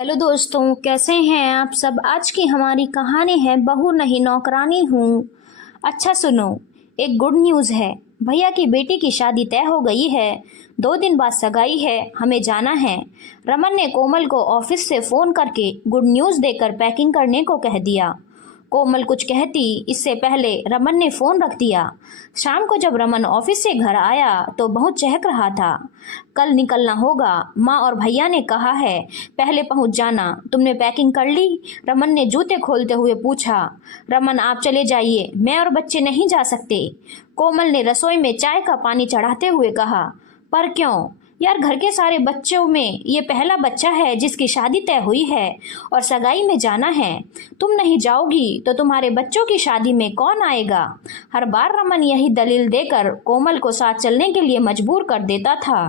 Hello दोस्तों, कैसे हैं आप सब। आज की हमारी कहानी है बहू नहीं नौकरानी हूँ। अच्छा सुनो, एक गुड न्यूज़ है। भैया की बेटी की शादी तय हो गई है। 2 दिन बाद सगाई है, हमें जाना है। रमन ने कोमल को ऑफिस से फ़ोन करके गुड न्यूज़ देकर पैकिंग करने को कह दिया। कोमल कुछ कहती इससे पहले रमन ने फ़ोन रख दिया। शाम को जब रमन ऑफिस से घर आया तो बहुत चहक रहा था। कल निकलना होगा, माँ और भैया ने कहा है, पहले पहुंच जाना। तुमने पैकिंग कर ली? रमन ने जूते खोलते हुए पूछा। रमन, आप चले जाइए, मैं और बच्चे नहीं जा सकते। कोमल ने रसोई में चाय का पानी चढ़ाते हुए कहा। पर क्यों यार, घर के सारे बच्चों में ये पहला बच्चा है जिसकी शादी तय हुई है और सगाई में जाना है। तुम नहीं जाओगी तो तुम्हारे बच्चों की शादी में कौन आएगा। हर बार रमन यही दलील देकर कोमल को साथ चलने के लिए मजबूर कर देता था,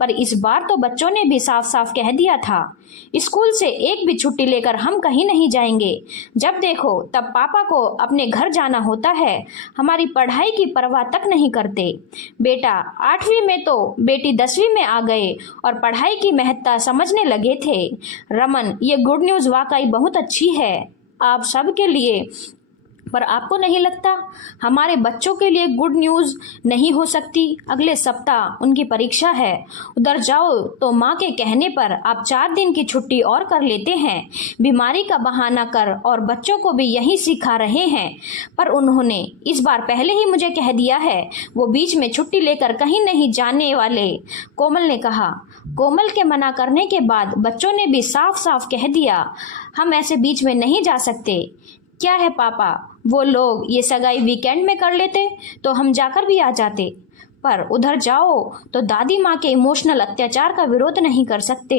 पर इस बार तो बच्चों ने भी साफ साफ कह दिया था, स्कूल से एक भी छुट्टी लेकर हम कहीं नहीं जाएंगे। जब देखो तब पापा को अपने घर जाना होता है, हमारी पढ़ाई की परवाह तक नहीं करते। बेटा 8वीं में तो बेटी 10वीं में आ गए और पढ़ाई की महत्ता समझने लगे थे। रमन, ये गुड न्यूज़ वाकई बहुत अच्छी है आप सब के लिए, पर आपको नहीं लगता हमारे बच्चों के लिए गुड न्यूज़ नहीं हो सकती? अगले सप्ताह उनकी परीक्षा है। उधर जाओ तो माँ के कहने पर आप 4 दिन की छुट्टी और कर लेते हैं, बीमारी का बहाना कर, और बच्चों को भी यही सिखा रहे हैं। पर उन्होंने इस बार पहले ही मुझे कह दिया है, वो बीच में छुट्टी लेकर कहीं नहीं जाने वाले, कोमल ने कहा। कोमल के मना करने के बाद बच्चों ने भी साफ साफ कह दिया, हम ऐसे बीच में नहीं जा सकते। क्या है पापा, वो लोग ये सगाई वीकेंड में कर लेते तो हम जाकर भी आ जाते, पर उधर जाओ तो दादी माँ के इमोशनल अत्याचार का विरोध नहीं कर सकते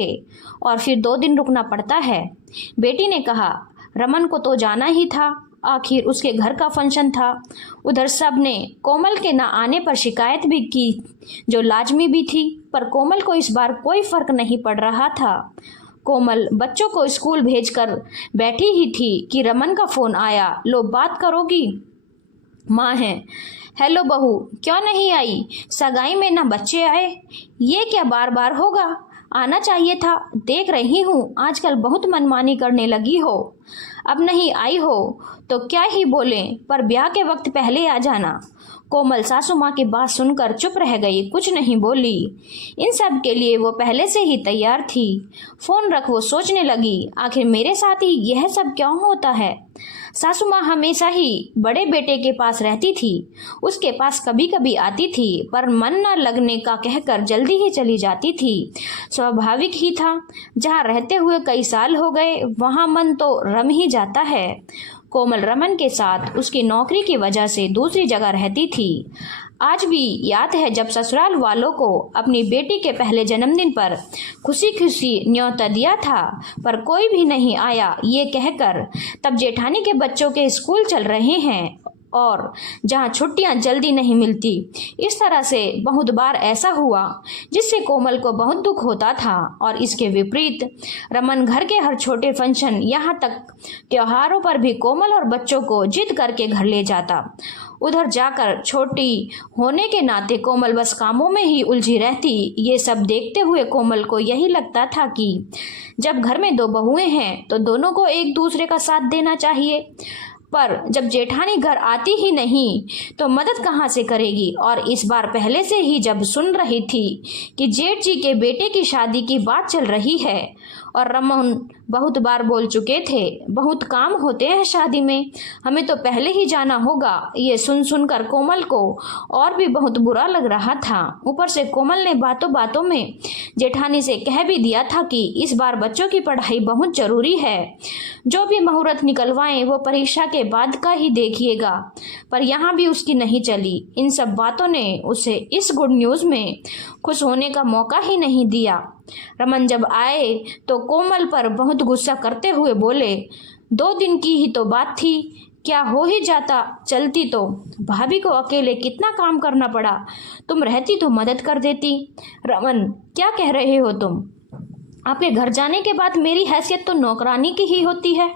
और फिर 2 दिन रुकना पड़ता है। बेटी ने कहा। रमन को तो जाना ही था, आखिर उसके घर का फंक्शन था। उधर सब ने कोमल के न आने पर शिकायत भी की, जो लाजमी भी थी, पर कोमल को इस बार कोई फर्क नहीं पड़ रहा था। कोमल बच्चों को स्कूल भेजकर बैठी ही थी कि रमन का फोन आया। लो, बात करोगी? माँ है। हेलो बहू, क्यों नहीं आई? सगाई में ना बच्चे आए, ये क्या बार बार होगा? आना चाहिए था। देख रही हूँ आजकल बहुत मनमानी करने लगी हो। अब नहीं आई हो तो क्या ही बोले, पर ब्याह के वक्त पहले आ जाना। कोमल सासू माँ की बात सुनकर चुप रह गई, कुछ नहीं बोली। इन सब के लिए वो पहले से ही तैयार थी। फोन रख वो सोचने लगी, आखिर मेरे साथ ही यह सब क्यों होता है। सासू माँ हमेशा ही बड़े बेटे के पास रहती थी, उसके पास कभी कभी आती थी, पर मन न लगने का कहकर जल्दी ही चली जाती थी। स्वाभाविक ही था, जहाँ रहते हुए कई साल हो गए वहाँ मन तो रम ही जाता है। कोमल रमन के साथ उसकी नौकरी की वजह से दूसरी जगह रहती थी। आज भी याद है जब ससुराल वालों को अपनी बेटी के पहले जन्मदिन पर खुशी खुशी न्योता दिया था, पर कोई भी नहीं आया ये कहकर। तब जेठानी के बच्चों के स्कूल चल रहे हैं और जहाँ छुट्टियाँ जल्दी नहीं मिलती। इस तरह से बहुत बार ऐसा हुआ जिससे कोमल को बहुत दुख होता था, और इसके विपरीत रमन घर के हर छोटे फंक्शन, यहाँ तक त्योहारों पर भी कोमल और बच्चों को जिद करके घर ले जाता। उधर जाकर छोटी होने के नाते कोमल बस कामों में ही उलझी रहती। ये सब देखते हुए कोमल को यही लगता था कि जब घर में 2 बहुएं हैं तो दोनों को एक दूसरे का साथ देना चाहिए, पर जब जेठानी घर आती ही नहीं तो मदद कहाँ से करेगी। और इस बार पहले से ही जब सुन रही थी कि जेठ जी के बेटे की शादी की बात चल रही है, और रमन बहुत बार बोल चुके थे, बहुत काम होते हैं शादी में, हमें तो पहले ही जाना होगा। ये सुन सुनकर कोमल को और भी बहुत बुरा लग रहा था। ऊपर से कोमल ने बातों बातों में जेठानी से कह भी दिया था कि इस बार बच्चों की पढ़ाई बहुत जरूरी है, जो भी मुहूर्त निकलवाएं वो परीक्षा के बाद का ही देखिएगा। पर यहाँ भी उसकी नहीं चली। इन सब बातों ने उसे इस गुड न्यूज़ में खुश होने का मौका ही नहीं दिया। रमन जब आए तो कोमल पर बहुत गुस्सा करते हुए बोले, 2 दिन की ही तो बात थी, क्या हो ही जाता चलती तो। भाभी को अकेले कितना काम करना पड़ा, तुम रहती तो मदद कर देती। रमन, क्या कह रहे हो तुम? आपके घर जाने के बाद मेरी हैसियत तो नौकरानी की ही होती है।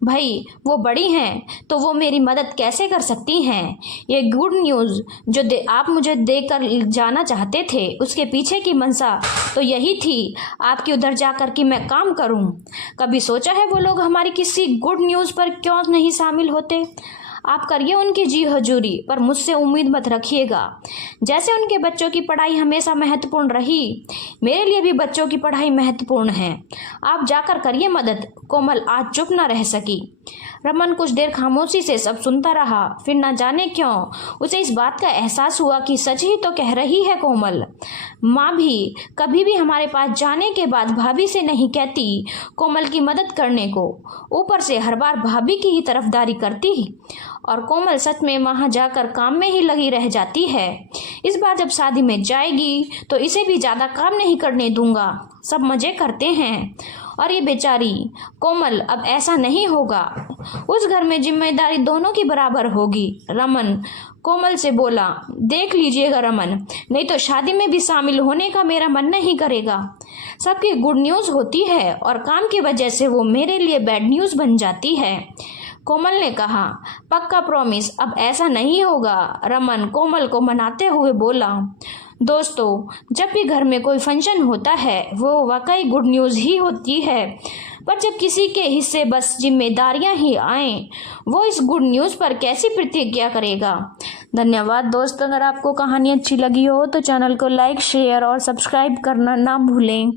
भाई वो बड़ी हैं तो वो मेरी मदद कैसे कर सकती हैं। ये गुड न्यूज़ जो आप मुझे देकर जाना चाहते थे उसके पीछे की मंशा तो यही थी आपकी उधर जाकर कि मैं काम करूं। कभी सोचा है वो लोग हमारी किसी गुड न्यूज़ पर क्यों नहीं शामिल होते। आप करिए उनकी जी हजूरी, पर मुझसे उम्मीद मत रखिएगा। जैसे उनके बच्चों की पढ़ाई हमेशा महत्वपूर्ण रही, मेरे लिए भी बच्चों की पढ़ाई महत्वपूर्ण है। आप जाकर करिए मदद। कोमल आज चुप न रह सकी। रमन कुछ देर खामोशी से सब सुनता रहा। फिर न जाने क्यों उसे इस बात का एहसास हुआ कि सच ही तो कह रही है कोमल। माँ भी कभी भी हमारे पास जाने के बाद भाभी से नहीं कहती कोमल की मदद करने को, ऊपर से हर बार भाभी की ही तरफदारी करती और कोमल सच में वहां जाकर काम में ही लगी रह जाती है। इस बार जब शादी में जाएगी तो इसे भी ज्यादा काम नहीं करने दूंगा। सब मजे करते हैं और ये बेचारी कोमल, अब ऐसा नहीं होगा। उस घर में जिम्मेदारी दोनों की बराबर होगी। रमन कोमल से बोला, देख लीजिएगा रमन, नहीं तो शादी में भी शामिल होने का मेरा मन नहीं करेगा। सबकी गुड न्यूज़ होती है और काम की वजह से वो मेरे लिए बैड न्यूज़ बन जाती है। कोमल ने कहा, पक्का प्रॉमिस अब ऐसा नहीं होगा। रमन कोमल को मनाते हुए बोला, दोस्तों जब भी घर में कोई फंक्शन होता है वो वाकई गुड न्यूज़ ही होती है, पर जब किसी के हिस्से बस जिम्मेदारियां ही आएं, वो इस गुड न्यूज़ पर कैसी प्रतिक्रिया करेगा। धन्यवाद दोस्तों, अगर आपको कहानी अच्छी लगी हो तो चैनल को लाइक, शेयर और सब्सक्राइब करना ना भूलें।